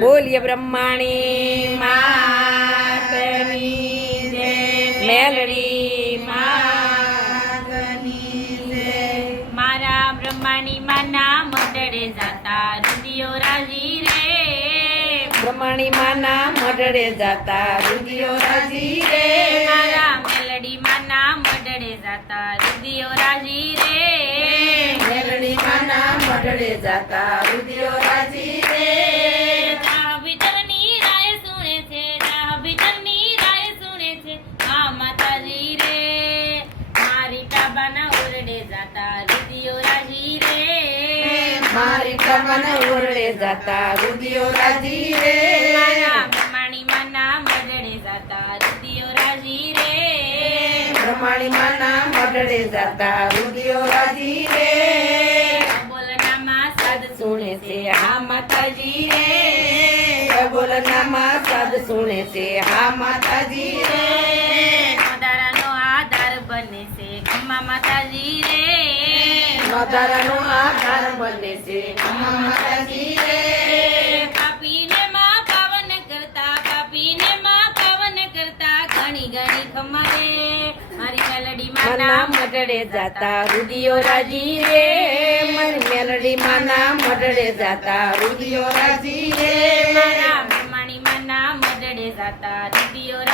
બોલીએ બ્રહ્માણી માતની જય, મેલડી માતની જય। મારા બ્રહ્માણી માના મઢડે જાતા રુદિયો રાજી રે, બ્રહ્માણી માના મઢડે જાતા રુદિયો રાજી રે, મારા મેલડી માના મઢડે જાતા રુદિયો રાજી રે, મેલડી માના મઢડે જાતા રુદિયો રાજી રે। રાહ ભીતરની રાય સુણે છે, રાહ ભીતરની રાય સુણે છે, આ માતાજી રે, મારી કાબાના ઓરડે જાતા રુદિયો રાજી રે, મારી કાબાના ઓરડે જાતા રુદિયો રાજી રે, મારા બ્રહ્માણી માના મઢડે જાતા રુદિયો રાજી રે, બ્રહ્માણી માના મઢડે જાતા રુદિયો રાજી રે। બોલનામાં સાદ સુણે છે હા માતાજી રે, બોલનામાં સાદ સુણે છે હા માતાજી રે, નોદારાનો આધાર બને છે ખમ્મા માતાજી રે, નોધારાનો આધાર બને છે ખમ્મા માતાજી રે, પાપીને માં પાવન કરતા, પાપીને માં પાવન કરતા ઘણી ઘણી ખમ્મા રે, મારી મેલડી માના માના મઢડે જાતા રુદિયો રાજી રે, મારી મેલડી માના મઢડે જાતા રુદિયો રાજી રે, મારા બ્રહ્માણી માના મઢડે જાતા રુદિયો